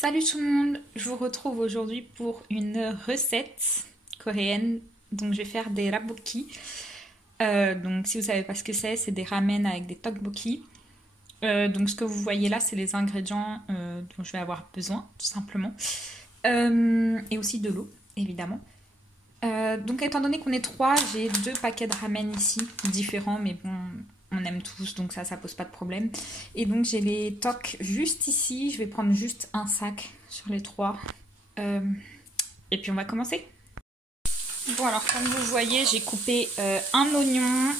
Salut tout le monde, je vous retrouve aujourd'hui pour une recette coréenne. Donc je vais faire des raboki. Donc si vous savez pas ce que c'est des ramen avec des tteokbokki. Donc ce que vous voyez là, c'est les ingrédients dont je vais avoir besoin, tout simplement. Et aussi de l'eau, évidemment. Donc étant donné qu'on est trois, j'ai 2 paquets de ramen ici, différents, mais bon, on aime tous, donc ça pose pas de problème. Et donc j'ai les tocs juste ici, je vais prendre juste un sac sur les 3. Et puis on va commencer. Bon alors comme vous voyez, j'ai coupé un oignon,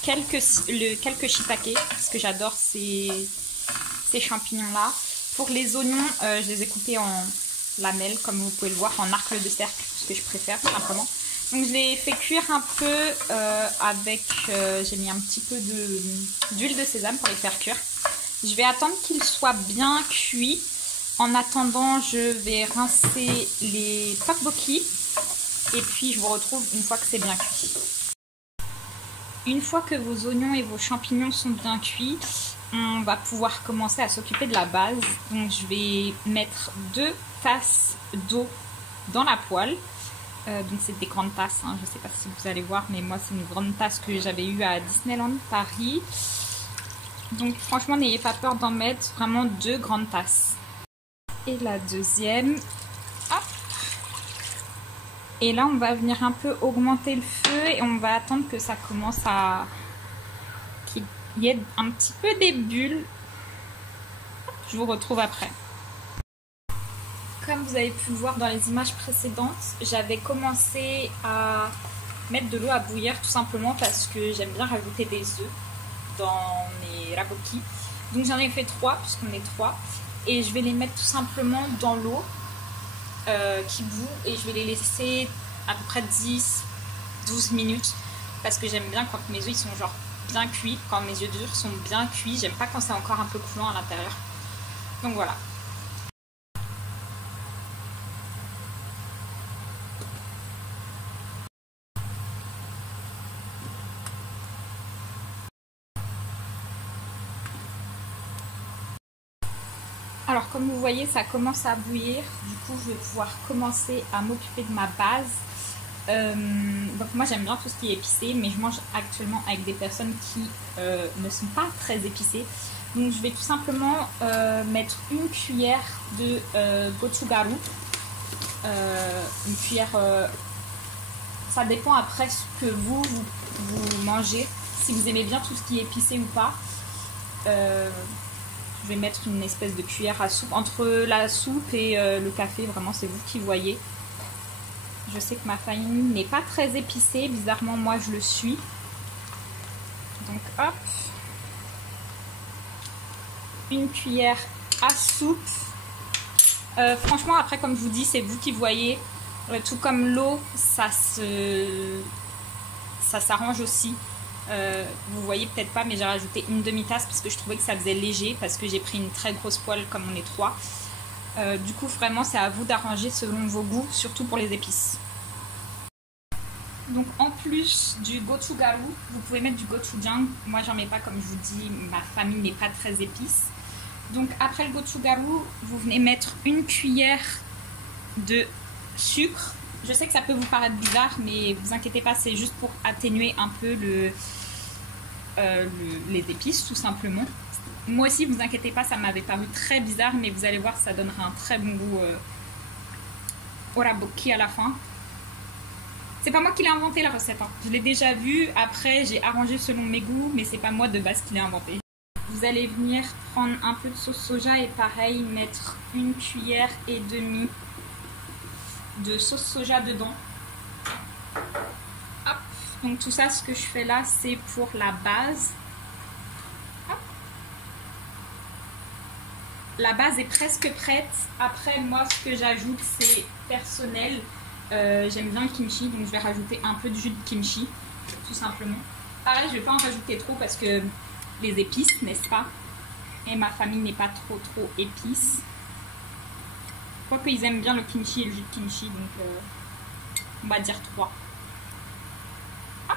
quelques shiitake, parce que j'adore ces champignons là. Pour les oignons, je les ai coupés en lamelles, comme vous pouvez le voir, en arc de cercle, ce que je préfère tout simplement. Donc je l'ai fait cuire un peu avec, j'ai mis un petit peu d'huile de sésame pour les faire cuire. Je vais attendre qu'ils soient bien cuits. En attendant, je vais rincer les tteokbokki et puis je vous retrouve une fois que c'est bien cuit. Une fois que vos oignons et vos champignons sont bien cuits, on va pouvoir commencer à s'occuper de la base. Donc je vais mettre 2 tasses d'eau dans la poêle. Donc c'est des grandes tasses, hein. Je ne sais pas si vous allez voir, mais moi c'est une grande tasse que j'avais eue à Disneyland Paris. Donc franchement n'ayez pas peur d'en mettre, vraiment 2 grandes tasses. Et la deuxième, hop. Et là on va venir un peu augmenter le feu et on va attendre que ça commence à... qu'il y ait un petit peu des bulles. Je vous retrouve après. Comme vous avez pu le voir dans les images précédentes, j'avais commencé à mettre de l'eau à bouillir tout simplement parce que j'aime bien rajouter des œufs dans mes raboki. Donc j'en ai fait 3 puisqu'on est 3 et je vais les mettre tout simplement dans l'eau qui bout et je vais les laisser à peu près 10-12 minutes parce que j'aime bien quand mes œufs ils sont genre bien cuits, quand mes œufs durs sont bien cuits, j'aime pas quand c'est encore un peu coulant à l'intérieur. Donc voilà. Alors comme vous voyez, ça commence à bouillir, du coup je vais pouvoir commencer à m'occuper de ma base. Donc moi j'aime bien tout ce qui est épicé, mais je mange actuellement avec des personnes qui ne sont pas très épicées. Donc je vais tout simplement mettre une cuillère de gochugaru. Une cuillère, ça dépend après ce que vous mangez, si vous aimez bien tout ce qui est épicé ou pas. Je vais mettre une espèce de cuillère à soupe. Entre la soupe et le café, vraiment, c'est vous qui voyez. Je sais que ma famille n'est pas très épicée. Bizarrement, moi, je le suis. Donc, hop. Une cuillère à soupe. Franchement, après, comme je vous dis, c'est vous qui voyez. Tout comme l'eau, ça s'arrange aussi. Vous voyez peut-être pas, mais j'ai rajouté une demi-tasse parce que je trouvais que ça faisait léger, parce que j'ai pris une très grosse poêle comme on est 3. Du coup vraiment c'est à vous d'arranger selon vos goûts, surtout pour les épices. Donc en plus du gochugaru, vous pouvez mettre du gochujang. Moi j'en mets pas, comme je vous dis, ma famille n'est pas très épice. Donc après le gochugaru, vous venez mettre une cuillère de sucre. Je sais que ça peut vous paraître bizarre, mais vous inquiétez pas, c'est juste pour atténuer un peu les épices, tout simplement. Moi aussi, vous inquiétez pas, ça m'avait paru très bizarre, mais vous allez voir, ça donnera un très bon goût au raboki à la fin. C'est pas moi qui l'ai inventé la recette, hein. Je l'ai déjà vue, après j'ai arrangé selon mes goûts, mais c'est pas moi de base qui l'ai inventé. Vous allez venir prendre un peu de sauce soja et pareil, mettre une cuillère et demie de sauce soja dedans. Hop. Donc tout ça, ce que je fais là, c'est pour la base. Hop. La base est presque prête. Après, moi, ce que j'ajoute, c'est personnel. J'aime bien le kimchi, donc je vais rajouter un peu de jus de kimchi, tout simplement. Pareil, je vais pas en rajouter trop parce que les épices, n'est-ce pas? Et ma famille n'est pas trop épice. Je crois qu'ils aiment bien le kimchi et le jus de kimchi, donc on va dire 3. Hop.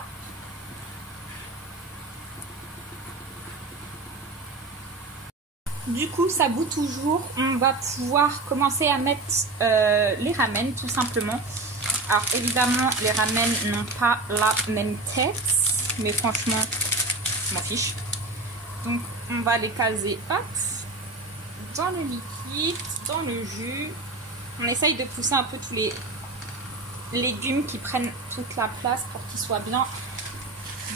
Du coup, ça bout toujours. On va pouvoir commencer à mettre les ramen tout simplement. Alors évidemment, les ramen n'ont pas la même tête, mais franchement, je m'en fiche. Donc on va les caser, hop, dans le liquide, dans le jus. On essaye de pousser un peu tous les légumes qui prennent toute la place pour qu'ils soient bien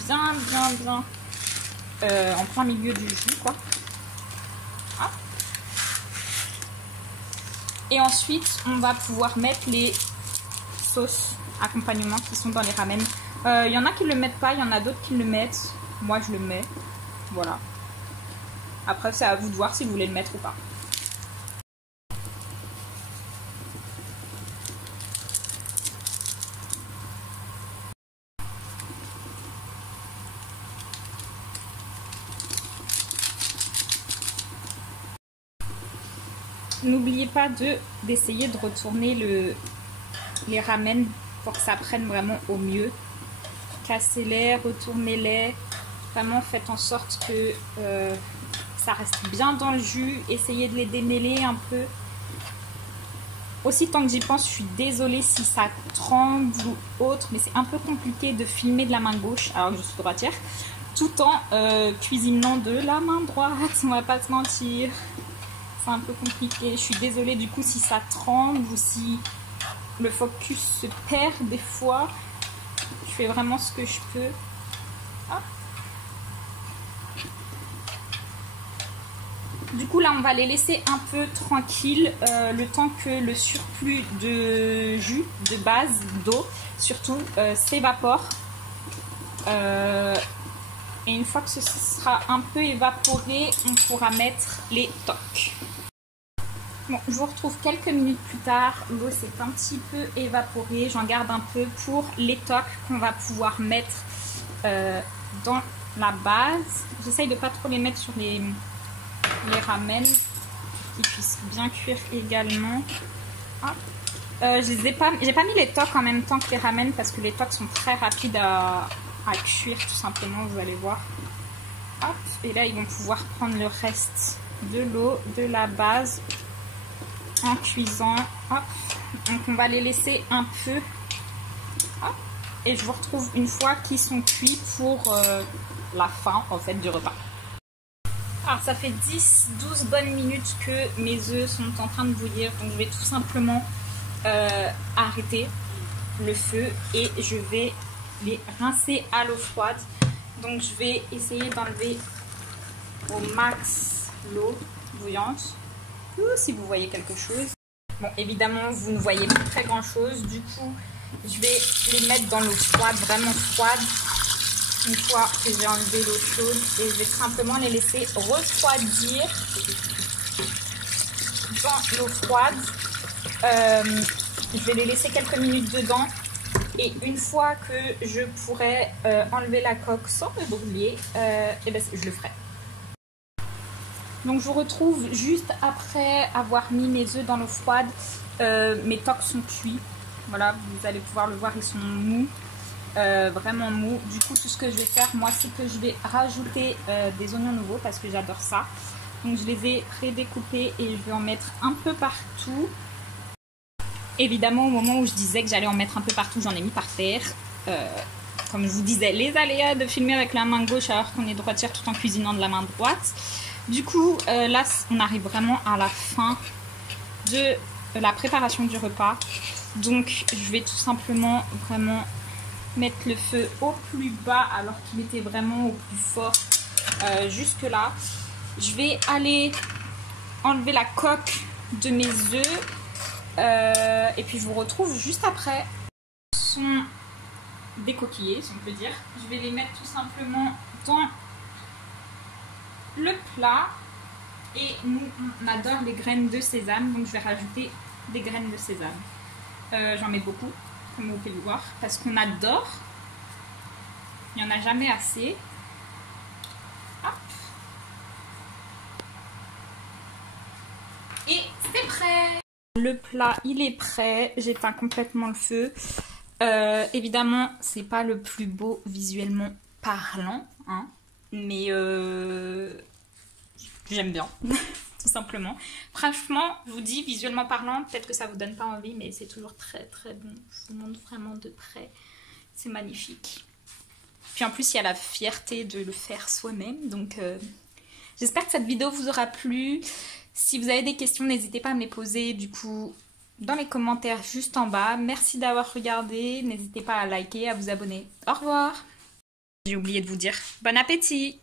en plein milieu du jus, quoi. Hop. Et ensuite, on va pouvoir mettre les sauces accompagnement qui sont dans les ramen. Il y en a qui le mettent pas, il y en a d'autres qui le mettent. Moi, je le mets. Voilà. Après, c'est à vous de voir si vous voulez le mettre ou pas. N'oubliez pas d'essayer de retourner les ramen pour que ça prenne vraiment au mieux. Cassez-les, retournez-les. Vraiment faites en sorte que ça reste bien dans le jus. Essayez de les démêler un peu. Aussi, tant que j'y pense, je suis désolée si ça tremble ou autre, mais c'est un peu compliqué de filmer de la main gauche, alors que je suis droitière, tout en cuisinant de la main droite, on va pas se mentir. C'est un peu compliqué. Je suis désolée du coup si ça tremble ou si le focus se perd des fois. Je fais vraiment ce que je peux. Hop. Du coup là on va les laisser un peu tranquilles le temps que le surplus de jus, de base, d'eau surtout s'évapore. Et une fois que ce sera un peu évaporé, on pourra mettre les tocs. Bon, je vous retrouve quelques minutes plus tard. L'eau s'est un petit peu évaporée. J'en garde un peu pour les tocs qu'on va pouvoir mettre dans la base. J'essaye de pas trop les mettre sur les ramen, qu'ils puissent bien cuire également. J'ai pas mis les tocs en même temps que les ramen parce que les tocs sont très rapides à cuire tout simplement, vous allez voir. Hop, et là ils vont pouvoir prendre le reste de l'eau, de la base en cuisant. Hop. Donc on va les laisser un peu. Hop. Et je vous retrouve une fois qu'ils sont cuits pour la fin en fait du repas. Alors ça fait 10-12 bonnes minutes que mes œufs sont en train de bouillir, donc je vais tout simplement arrêter le feu et je vais les rincer à l'eau froide. Donc je vais essayer d'enlever au max l'eau bouillante. Si vous voyez quelque chose. Bon, évidemment vous ne voyez pas très grand chose. Du coup je vais les mettre dans l'eau froide, vraiment froide. Une fois que j'ai enlevé l'eau chaude, et je vais simplement les laisser refroidir dans l'eau froide. Je vais les laisser quelques minutes dedans. Et une fois que je pourrai enlever la coque sans me brûler, et ben, je le ferai. Donc je vous retrouve juste après avoir mis mes œufs dans l'eau froide. Mes tocs sont cuits. Voilà, vous allez pouvoir le voir, ils sont mous. Vraiment mous. Du coup, tout ce que je vais faire, moi, c'est que je vais rajouter des oignons nouveaux parce que j'adore ça. Donc je les ai prédécoupés et je vais en mettre un peu partout. Évidemment, au moment où je disais que j'allais en mettre un peu partout, j'en ai mis par terre. Comme je vous disais, les aléas de filmer avec la main gauche alors qu'on est droitière tout en cuisinant de la main droite. Du coup, là, on arrive vraiment à la fin de la préparation du repas. Donc, je vais tout simplement vraiment mettre le feu au plus bas alors qu'il était vraiment au plus fort jusque là. Je vais aller enlever la coque de mes œufs et puis je vous retrouve juste après. Ils sont décoquillés, si on peut dire. Je vais les mettre tout simplement dans le plat et nous on adore les graines de sésame, donc je vais rajouter des graines de sésame. J'en mets beaucoup, comme vous pouvez le voir, parce qu'on adore. Il n'y en a jamais assez. Hop. Et c'est prêt. Le plat, il est prêt. J'éteins complètement le feu. Évidemment, c'est pas le plus beau visuellement parlant, hein, mais j'aime bien. tout simplement. Franchement, je vous dis, visuellement parlant, peut-être que ça vous donne pas envie, mais c'est toujours très très bon. Je vous montre vraiment de près. C'est magnifique. Puis en plus, il y a la fierté de le faire soi-même. Donc, j'espère que cette vidéo vous aura plu. Si vous avez des questions, n'hésitez pas à me les poser du coup dans les commentaires juste en bas. Merci d'avoir regardé. N'hésitez pas à liker, à vous abonner. Au revoir. J'ai oublié de vous dire bon appétit!